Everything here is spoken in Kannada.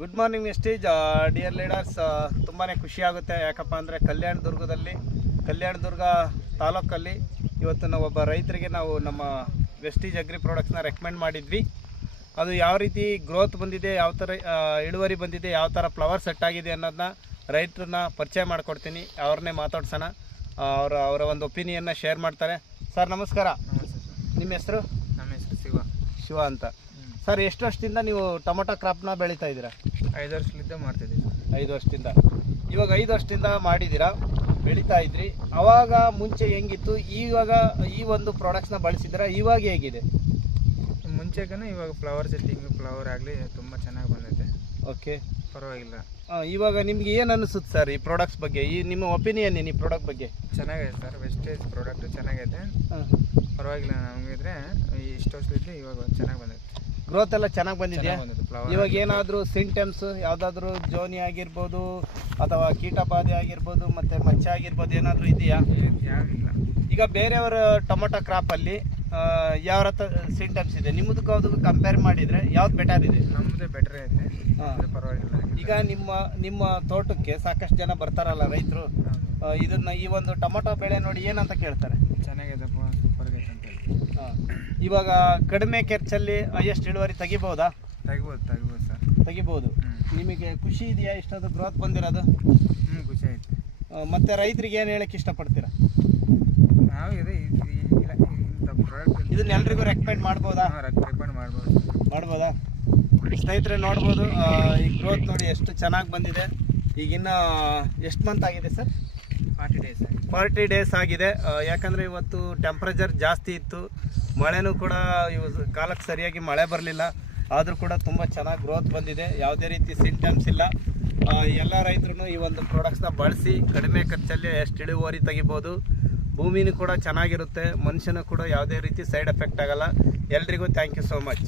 Good morning wastage dear leaders. ತುಂಬಾ ಖುಷಿ ಆಗುತ್ತೆ. ಯಾಕಪ್ಪ ಅಂದರೆ ಕಲ್ಯಾಣದುರ್ಗ ತಾಲೂಕಲ್ಲಿ ಇವತ್ತು ನಾವು ಒಬ್ಬ ರೈತರಿಗೆ ನಾವು ನಮ್ಮ ವೆಸ್ಟೇಜ್ ಅಗ್ರಿ ಪ್ರಾಡಕ್ಟ್ಸ್ನ ರೆಕಮೆಂಡ್ ಮಾಡಿದ್ವಿ. ಅದು ಯಾವ ರೀತಿ ಗ್ರೋತ್ ಬಂದಿದೆ, ಯಾವ ಥರ ಇಳುವರಿ ಬಂದಿದೆ, ಯಾವ ಥರ ಫ್ಲವರ್ ಸೆಟ್ ಆಗಿದೆ ಅನ್ನೋದನ್ನ ರೈತರನ್ನ ಪರಿಚಯ ಮಾಡಿಕೊಡ್ತೀನಿ. ಅವ್ರನ್ನೇ ಮಾತಾಡ್ಸೋಣ. ಅವರ ಒಂದು ಒಪಿನಿಯನ್ನ ಶೇರ್ ಮಾಡ್ತಾರೆ. ಸರ್ ನಮಸ್ಕಾರ. ನಮಸ್ತೆ ಸರ್. ನಿಮ್ಮ ಹೆಸರು? ನಮ್ಮ ಹೆಸರು ಶಿವ ಅಂತ. ಸರ್ ಎಷ್ಟು ವರ್ಷದಿಂದ ನೀವು ಟೊಮೊಟೊ ಕ್ರಾಪ್ನ ಬೆಳೀತಾ ಇದ್ದೀರಾ? 5 ವರ್ಷದಿಂದ ಮಾಡ್ತಿದ್ದೀವಿ ಸರ್. 5 ವರ್ಷದಿಂದ. ಇವಾಗ 5 ವರ್ಷದಿಂದ ಮಾಡಿದ್ದೀರಾ, ಬೆಳೀತಾ ಇದ್ರಿ. ಅವಾಗ ಮುಂಚೆ ಹೆಂಗಿತ್ತು, ಇವಾಗ ಈ ಒಂದು ಪ್ರಾಡಕ್ಟ್ಸ್ನ ಬಳಸಿದ್ದೀರಾ, ಇವಾಗ ಹೇಗಿದೆ? ಮುಂಚೆಗನ ಇವಾಗ ಫ್ಲವರ್ ಸೆಟ್ಟಿಂಗ್ ಫ್ಲವರ್ ಆಗಲಿ ತುಂಬ ಚೆನ್ನಾಗಿ ಬಂದೈತೆ. ಓಕೆ, ಪರವಾಗಿಲ್ಲ. ಇವಾಗ ನಿಮ್ಗೆ ಏನು ಅನಿಸುತ್ತೆ ಸರ್ ಈ ಪ್ರಾಡಕ್ಟ್ಸ್ ಬಗ್ಗೆ? ನಿಮ್ಮ ಒಪಿನಿಯನ್ ಏನು ಈ ಪ್ರಾಡಕ್ಟ್ ಬಗ್ಗೆ? ಚೆನ್ನಾಗೈತೆ ಸರ್. ವೆಸ್ಟೇಜ್ ಪ್ರಾಡಕ್ಟು ಚೆನ್ನಾಗೈತೆ, ಪರವಾಗಿಲ್ಲ. ನಮಗಿದ್ರೆ ಇಷ್ಟು ವರ್ಷದಿಂದ ಇವಾಗ ಚೆನ್ನಾಗಿ ಬಂದೈತೆ. ಗ್ರೋತ್ ಎಲ್ಲ ಚೆನ್ನಾಗಿ ಬಂದಿದೆಯಾ? ಫ್ಲವರ್ ಇವಾಗ ಏನಾದರೂ ಸಿಂಟಮ್ಸ್ ಯಾವುದಾದ್ರೂ ಜೋನಿ ಆಗಿರ್ಬೋದು ಅಥವಾ ಕೀಟಬಾಧೆ ಆಗಿರ್ಬೋದು ಮತ್ತು ಮಚ್ಚೆ ಆಗಿರ್ಬೋದು ಏನಾದರೂ ಇದೆಯಾ? ಯಾವಿಲ್ಲ. ಈಗ ಬೇರೆಯವರ ಟೊಮೊಟೊ ಕ್ರಾಪಲ್ಲಿ ಯಾವ ಸಿಂಟಮ್ಸ್ ಇದೆ, ನಿಮ್ಮದಕ್ಕೂ ಅದಕ್ಕೂ ಕಂಪೇರ್ ಮಾಡಿದರೆ ಯಾವ್ದು ಬೆಟರ್ ಇದೆ? ನಮ್ಮದೇ ಬೆಟ್ರ್ ಐತೆ. ಪರವಾಗಿಲ್ಲ. ಈಗ ನಿಮ್ಮ ತೋಟಕ್ಕೆ ಸಾಕಷ್ಟು ಜನ ಬರ್ತಾರಲ್ಲ ರೈತರು, ಇದನ್ನ ಈ ಒಂದು ಟೊಮೊಟೊ ಬೆಳೆ ನೋಡಿ ಏನಂತ ಕೇಳ್ತಾರೆ? ಚೆನ್ನಾಗೈತಪ್ಪ, ಸೂಪರ್ ಆಗೈತೆ ಅಂತ ಹೇಳಿ. ಇವಾಗ ಕಡಿಮೆ ಖರ್ಚಲ್ಲಿ ಹೈಯೆಸ್ಟ್ ಇಳುವರಿ ತೆಗಿಬೋದಾ? ತೆಗಿಬೋದು ಸರ್. ತೆಗಿಬೋದು. ನಿಮಗೆ ಖುಷಿ ಇದೆಯಾ ಇಷ್ಟೊಂದು ಗ್ರೋತ್ ಬಂದಿರೋದು? ಖುಷಿ ಐತೆ. ಮತ್ತೆ ರೈತರಿಗೆ ಏನು ಹೇಳಕ್ಕೆ ಇಷ್ಟಪಡ್ತೀರಾ? ನಾವು ಇಂಥ ಪ್ರಾಡಕ್ಟ್ ಇದನ್ನ ಎಲ್ರಿಗೂ ರೆಕಮೆಂಡ್ ಮಾಡ್ಬೋದಾ? ರೆಕಮೆಂಡ್ ಮಾಡ್ಬೋದಾ? ಸ್ನೇಹಿತರೆ ನೋಡ್ಬೋದು, ಈ ಗ್ರೋತ್ ನೋಡಿ ಎಷ್ಟು ಚೆನ್ನಾಗಿ ಬಂದಿದೆ. ಈಗಿನ್ನ ಎಷ್ಟು ಮಂತ್ ಆಗಿದೆ ಸರ್? 40 ಡೇಸ್. 40 ಡೇಸ್ ಆಗಿದೆ. ಯಾಕಂದರೆ ಇವತ್ತು ಟೆಂಪ್ರೇಚರ್ ಜಾಸ್ತಿ ಇತ್ತು, ಮಳೆನೂ ಕೂಡ ಕಾಲಕ್ಕೆ ಸರಿಯಾಗಿ ಮಳೆ ಬರಲಿಲ್ಲ. ಆದರೂ ಕೂಡ ತುಂಬ ಚೆನ್ನಾಗಿ ಗ್ರೋತ್ ಬಂದಿದೆ. ಯಾವುದೇ ರೀತಿ ಸಿಂಟಮ್ಸ್ ಇಲ್ಲ. ಎಲ್ಲ ರೈತರು ಈ ಒಂದು ಪ್ರಾಡಕ್ಟ್ಸ್ನ ಬಳಸಿ ಕಡಿಮೆ ಖರ್ಚಲ್ಲಿ ಎಷ್ಟು ಇಳುವರಿ ತೆಗಿಬೋದು. ಭೂಮಿನೂ ಕೂಡ ಚೆನ್ನಾಗಿರುತ್ತೆ, ಮನುಷ್ಯನೂ ಕೂಡ ಯಾವುದೇ ರೀತಿ ಸೈಡ್ ಎಫೆಕ್ಟ್ ಆಗಲ್ಲ. ಎಲ್ರಿಗೂ ಥ್ಯಾಂಕ್ ಯು ಸೋ ಮಚ್.